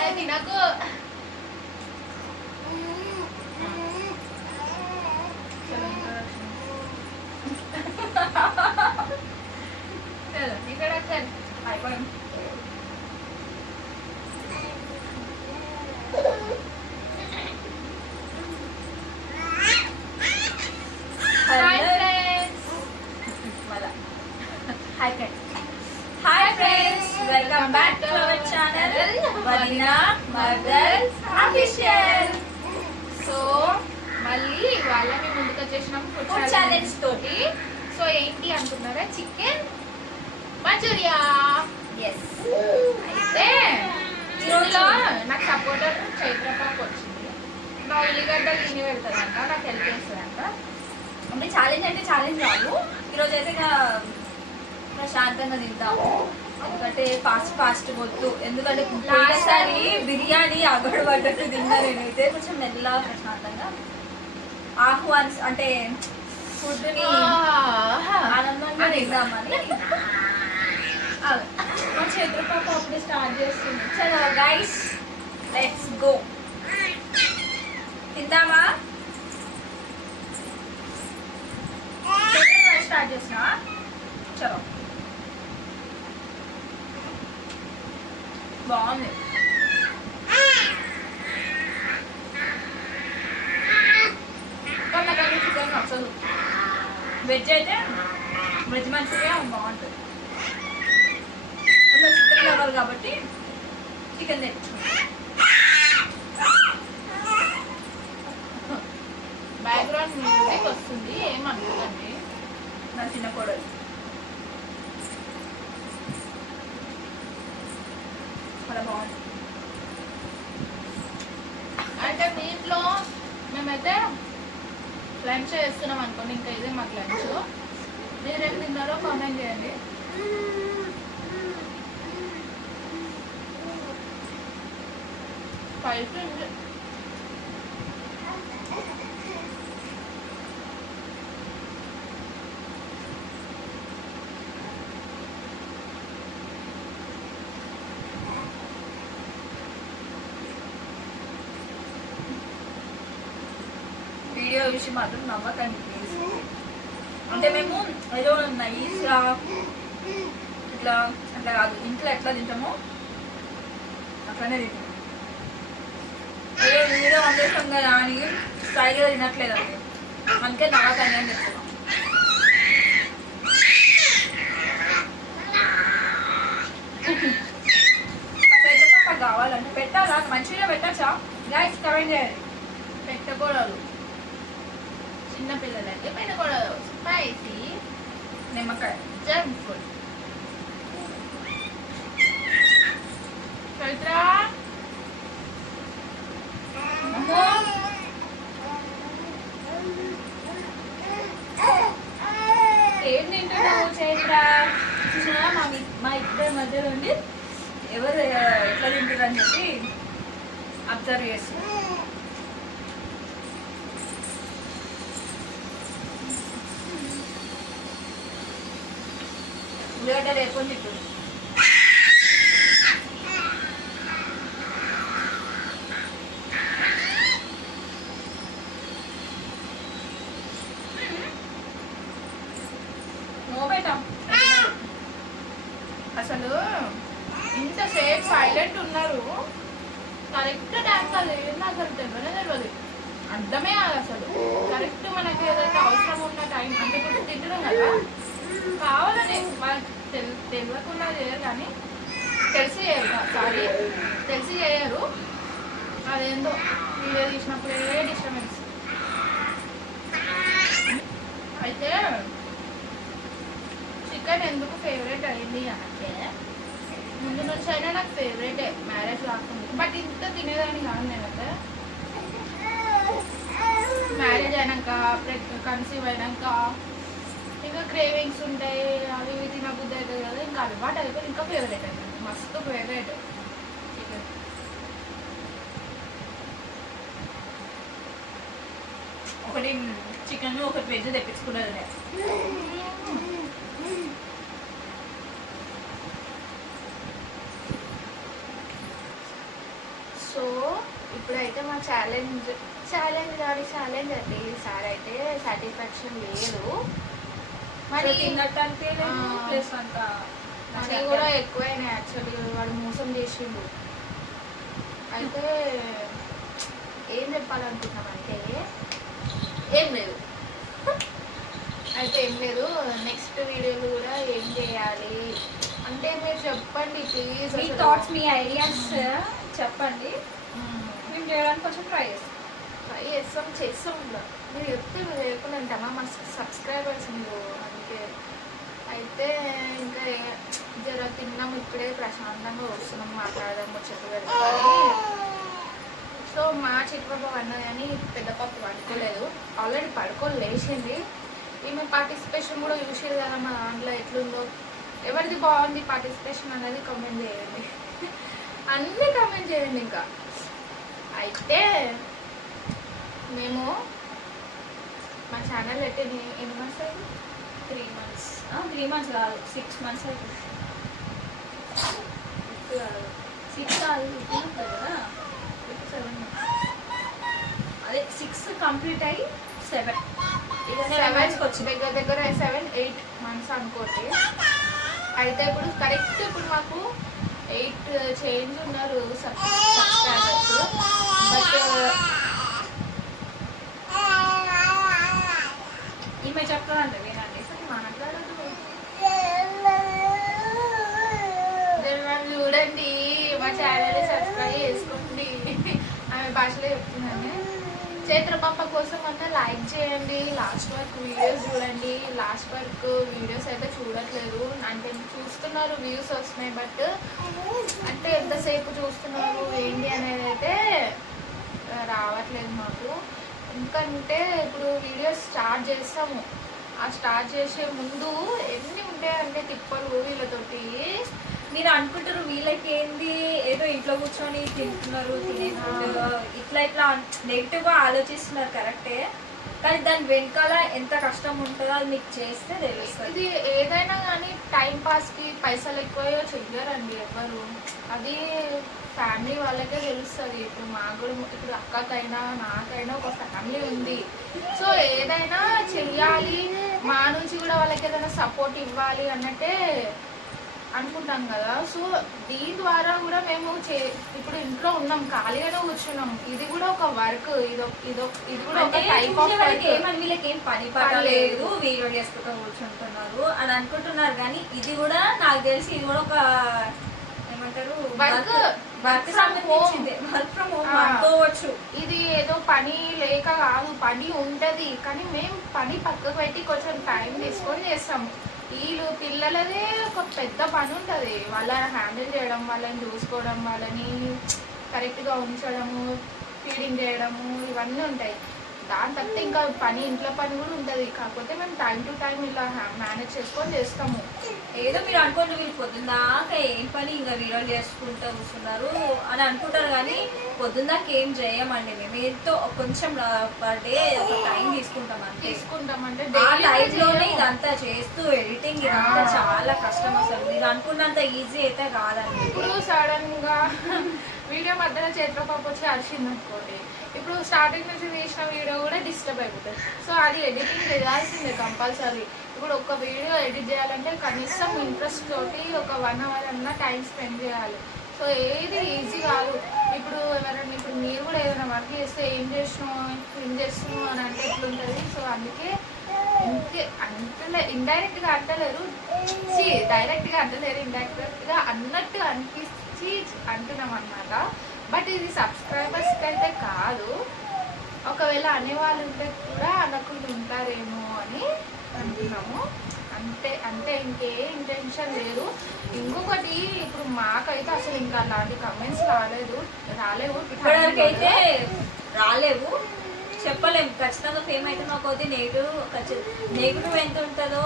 అది నాకు ఇక్కడ అయిపోయింది. Welcome back to our channel Vadina Marbles Official. So మళ్ళీ వాళ్ళని ముందుకు వచ్చేసినాం ఫుడ్ ఛాలెంజ్ తోటి. సో ఏంటి అనుకున్నారా, చికెన్ మంచూరియా. ఎస్, అయితే ఈరోజులో నాకు సపోర్టర్ చైత్రపాకు వచ్చింది. నా ఉల్లిగడ్డలు తిని పెడతాదంట, నాకు హెల్ప్ చేస్తుందంట. అంటే ఛాలెంజ్ కాదు, ఈరోజు అయితే ఇక ప్రశాంతంగా తింటాము. ఎందుకంటే ఫాస్ట్ వద్దు, ఎందుకంటే పోయినసారి బిర్యానీ అగడు పడ్డట్టు తిన్నా నేనైతే. కొంచెం మెల్లగా ప్రశాంతంగా అంటే ఫుడ్ని ఆనందంగా తిందామని మా చైత్రపాకు అప్పుడే స్టార్ట్ చేస్తుంది. చలో గైస్, లెట్స్ గో. తిందామా? స్టార్ట్ చేసిన. చలో, బాగుంది. కానీ చికెన్ అసలు వెజ్ అయితే వెజ్ మంచూరియా బాగుంటుంది. అందులో చికెన్ లవర్ కాబట్టి చికెన్ తెచ్చుకుంటాం. బ్యాక్గ్రౌండ్ మ్యూజిక్ వస్తుంది, ఏమనుకోండి. నా చిన్న కోడలు చాలా బాగుంది. అంటే దీంట్లో మేమైతే లంచ్ చేస్తున్నాం అనుకోండి, ఇంకా ఇదే మాకు లంచ్. మీరేం తిన్నారో కామెంట్ చేయండి. స్పైసీ ఉంది. వీడియో చూసి మాత్రం నవ్వకండి ప్లీజ్. అంటే మేము ఏదో నైస్గా ఇట్లా అట్లా కాదు, ఇంట్లో ఎట్లా తింటామో అట్లనే తింటాం. ఏదో వీడియో అందేస్తాం కదా అని స్టైల్గా తినట్లేదు అండి, అందుకే నవ్వకండి అని చెప్తున్నాం. కావాలంటే పెట్టాలా, మంచిగా పెట్టచ్చా గైస్? కమెంట్ చేయాలి. పెట్టకూడదు, చిన్నపిల్లలకి పెట్టకూడదు. స్పైసీ నిమ్మకాయ జంక్ ఫుడ్. చైత్ర ఏం తింటున్నావు చైత్ర? చూసినా మా ఇద్దరి మధ్యలో ఉండి ఎవరు ఎట్లా తింటారు అని చెప్పి అబ్జర్వ్ చేస్తున్నారు. ఉల్లిగడ్డలు వేసుకొని తింటుంది. అసలు ఇంతసేపు సైలెంట్ ఉన్నారు, కరెక్ట్ టైంకి అది ఏంది అసలు తెలియదు, అర్థమే కాదు అసలు. కరెక్ట్ మనకి ఏదైతే అవసరం ఉన్న టైం అంటే ఇప్పుడు తింటున్నాం కదా, కావాలని మనకు తెలియకుండా చేయరు, కానీ తెలిసి చేయరు. సారీ, తెలిసి చేయరు. అదేందో వీడియో తీసినప్పుడే డిస్టర్బెన్స్. అయితే చికెన్ ఎందుకు ఫేవరెట్ అయింది అంటే, ముందు నుంచి అయినా నాకు ఫేవరెటే, మ్యారేజ్ కాకుండా. బట్ ఇంత తినేదాన్ని కాదు నేనైతే. మ్యారేజ్ అయినాక, కన్సీవ్ అయినాక ఇంకా క్రేవింగ్స్ ఉంటాయి, అవి ఇవి తినబుద్ధి అవుతుంది కదా, ఇంకా అలవాటు అయిపోయి ఇంకా ఫేవరెట్ అవుతుంది, మస్తు ఫేవరెట్ చికెన్. ఒకటి చికెన్ ఒకటి వెజ్ తెప్పించుకున్నది. ఇప్పుడైతే మా ఛాలెంజ్ అండి ఈసారి అయితే సాటిస్ఫాక్షన్ లేదు. మరి తిన్నట్టు అనిపించలేదు, ప్లస్ అంత మనీ కూడా ఎక్కువైనాయి. యాక్చువల్లీ వాడు మోసం చేసిండు. అయితే ఏం చెప్పాలనుకుంటున్నామంటే ఏం లేదు. అయితే ఏం లేదు, నెక్స్ట్ వీడియోలు కూడా ఏం చేయాలి అంటే మీరు చెప్పండి please. Me thoughts, me ideas చెప్పండి, మేము చేయడానికి కొంచెం ట్రై చేస్తాం కూడా. మీరు చెప్తే మీరు చేయకుండా ఉంటామా? మా సబ్స్క్రైబర్స్ మీరు అందుకే. అయితే ఇంకా జర తిన్నాం, ఇప్పుడే ప్రశాంతంగా వస్తున్నాం, మాట్లాడదాం, ముచ్చట్లు పెడతామని. సో మా చిన్న పాప అన్న కానీ పెద్ద పాప పడుకోలేదు, ఆల్రెడీ పడుకొని లేచింది. ఈమె పార్టిసిపేషన్ కూడా చూసేది కదా మా దాంట్లో ఎట్లుందో. ఎవరిది బాగుంది పార్టిసిపేషన్ అనేది కామెంట్ చేయండి, అన్నీ కామెంట్ చేయండి. ఇంకా అయితే మేము మా ఛానల్ అయితే ఎన్ని మంత్స్ అయింది? 3 months. 3 months కాదు, 6 months అవుతుంది. 6 కాదు, కదా, 7 అదే 6 కంప్లీట్ అయ్యి 7 వచ్చింది. దగ్గర 7-8 months అనుకోండి. అయితే ఇప్పుడు కరెక్ట్ ఇప్పుడు మాకు 8 చేంజ్ ఉన్నారు సబ్స్క్రైబర్స్. బట్ ఈమె చెప్తానంటే వినండి, మాట్లాడదు. చూడండి, మా ఛానల్ సబ్స్క్రైబ్ చేసుకోండి. ఆమె భాషలో చెప్తున్నాను. చైత్ర పాప కోసం అంటే లైక్ చేయండి, లాస్ట్ వరకు వీడియోస్ చూడండి. లాస్ట్ వరకు వీడియోస్ అయితే చూడట్లేదు, అంటే చూస్తున్నారు, వ్యూస్ వస్తున్నాయి, బట్ అంటే ఎంతసేపు చూస్తున్నారు ఏంటి అనేది అయితే రావట్లేదు మాకు. ఎందుకంటే ఇప్పుడు వీడియోస్ స్టార్ట్ చేస్తాము, ఆ స్టార్ట్ చేసే ముందు ఎన్ని ఉంటాయంటే తిప్పలు వీళ్ళతోటి. మీరు అనుకుంటారు వీళ్ళకి ఏంది, ఏదో ఇంట్లో కూర్చొని తింటున్నారు, ఇట్లా నెగిటివ్గా ఆలోచిస్తున్నారు, కరెక్టే. కానీ దాని వెనకాల ఎంత కష్టం ఉంటుందో అది మీకు చేస్తే తెలుస్తుంది. ఇది ఏదైనా కానీ టైం పాస్కి పైసలు ఎక్కువయో చెయ్యరండి ఎవరు, అది ఫ్యామిలీ వాళ్ళకే తెలుస్తుంది. ఇప్పుడు మాకు కూడా, ఇప్పుడు అక్కకైనా నాకైనా ఒక ఫ్యామిలీ ఉంది. సో ఏదైనా చెయ్యాలి, మా నుంచి కూడా వాళ్ళకి ఏదైనా సపోర్ట్ ఇవ్వాలి అన్నట్టే అనుకుంటాం కదా. సో దీని ద్వారా కూడా మేము ఇప్పుడు ఇంట్లో ఉన్నాం, ఖాళీగానే కూర్చున్నాం. ఇది కూడా ఒక వర్క్, ఇది కూడా ఒక టైప్ ఆఫ్ వర్క్. వీళ్ళకి ఏం పని పడలేదు, వీడియో చేసుకుంటూ కూర్చుంటున్నారు అని అనుకుంటున్నారు. కానీ ఇది కూడా నాకు తెలిసి ఇది కూడా ఒక ఏమంటారు వర్క్ సంబంధించింది, వర్క్ ఫ్రమ్ హోమ్ అనుకోవచ్చు. ఇది ఏదో పని లేక కాదు, పని ఉంటది, కానీ మేము పని పక్కకు పెట్టి కొంచెం టైం తీసుకొని చేస్తాము. వీళ్ళు పిల్లలదే ఒక పెద్ద పని ఉంటుంది, వాళ్ళని హ్యాండిల్ చేయడం, వాళ్ళని చూసుకోవడం, వాళ్ళని కరెక్ట్గా ఉంచడము, ఫీడింగ్ చేయడము, ఇవన్నీ ఉంటాయి. దాని తప్పితే ఇంకా పని, ఇంట్లో పని కూడా ఉంటుంది. కాకపోతే మేము టైం టు టైం ఇలా మేనేజ్ చేసుకొని చేస్తాము. ఏదో మీరు అనుకోండి వీళ్ళు పొద్దున్నాక ఏం పని ఇంకా వీడియోలు చేసుకుంటూ కూర్చున్నారు అని అనుకుంటారు. కానీ పొద్దున్నాక ఏం చేయమండి, మేము ఎంతో కొంచెం పర్ డే ఒక టైం తీసుకుంటామంటే ఆ టైంలోనే ఇదంతా చేస్తూ ఎడిటింగ్ ఇదంతా చాలా కష్టం. అసలు మీరు అనుకున్నంత ఈజీ అయితే కాదండి. ఇప్పుడు సడన్గా వీడియో మధ్యలో చేతిలో పాప వచ్చి అరిచింది అనుకోండి, ఇప్పుడు స్టార్టింగ్ నుంచి తీసిన వీడియో కూడా డిస్టర్బ్ అయిపోతుంది. సో అది ఎడిటింగ్ చేయాల్సిందే కంపల్సరీ. ఇప్పుడు ఒక వీడియో ఎడిట్ చేయాలంటే కనీసం ఇంట్రెస్ట్ తోటి ఒక 1 hour అన్నా టైం స్పెండ్ చేయాలి. సో ఏది ఈజీ కాదు. ఇప్పుడు ఎవరైనా, ఇప్పుడు మీరు కూడా ఏదైనా వర్క్ చేస్తే ఏం చేస్తున్నావు అని అంటే ఎట్లుంటుంది. సో అందుకే ఇండైరెక్ట్గా అంటలేరు, డైరెక్ట్గా అంటలేరు, ఇండైరెక్ట్గా అన్నట్టు అనిపించి అంటున్నాం అన్నమాట. బట్ ఇది సబ్స్క్రైబర్స్కి అయితే కాదు, ఒకవేళ అనేవాళ్ళు ఉంటే కూడా అనకుండా ఉంటారేమో అని అంటున్నాము. అంతే ఇంకే ఇంటెన్షన్ లేదు. ఇంకొకటి, ఇప్పుడు మాకైతే అసలు ఇంకా అలాంటి కమెంట్స్ రాలేవు ఇప్పటివరకైతే రాలేవు, చెప్పలేము. ఖచ్చితంగా ఫేమ్ అయితే మాకు అయితే నెగిటివ్ ఎంత ఉంటుందో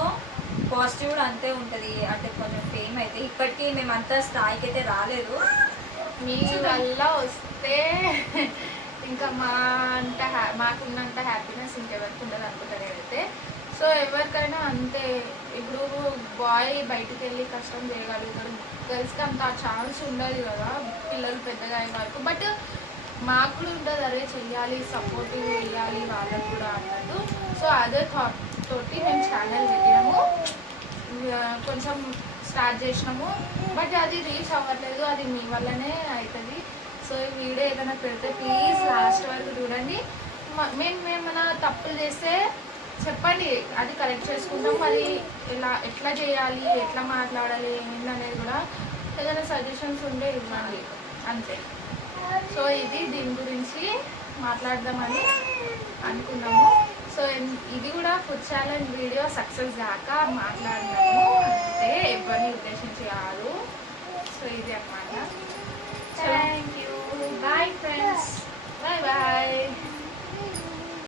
పాజిటివ్ కూడా అంతే ఉంటుంది. అంటే కొంచెం ఫేమ్ అయితే ఇప్పటికీ మేమంతా స్థాయికి అయితే రాలేదు. మీ వల్ల వస్తే ఇంకా మాకున్నంత హ్యాపీనెస్ ఇంకెవరికి ఉండదు అనుకుంటారు నేనైతే. సో ఎవరికైనా అంతే. ఇప్పుడు బాయ్ బయటికి వెళ్ళి కష్టం చేయగలుగుతారు, గర్ల్స్కి అంత ఛాన్స్ ఉండదు కదా పిల్లలు పెద్దగా అయిన వరకు. బట్ మాకు కూడా ఉంటుంది, అరే చెయ్యాలి, సపోర్టివ్ చేయాలి వాళ్ళకు కూడా అన్నట్టు. సో అదే థాట్ తోటి మేము ఛానల్ పెట్టినాము, కొంచెం స్టార్ట్ చేసినాము. బట్ అది రీచ్ అవ్వట్లేదు, అది మీ వల్లనే అవుతుంది. సో ఈ వీడియో ఏదైనా పెడితే ప్లీజ్ లాస్ట్ వరకు చూడండి. మేము ఏమైనా తప్పులు చేస్తే చెప్పండి, అది కరెక్ట్ చేసుకుంటాం. మరి ఎట్లా చేయాలి, ఎట్లా మాట్లాడాలి ఏంటనేది కూడా ఏదైనా సజెషన్స్ ఉంటే ఇవ్వండి అంతే. సో దీని గురించి మాట్లాడదామని అనుకున్నాము. సో ఇది కూడా ఫుడ్ ఛాలెంజ్ వీడియో సక్సెస్ దాకా మాట్లాడినాము అంటే ఎవరిని ఉద్దేశించి కాదు. సో ఇది అన్నమాట. Thank you, bye friends, bye bye.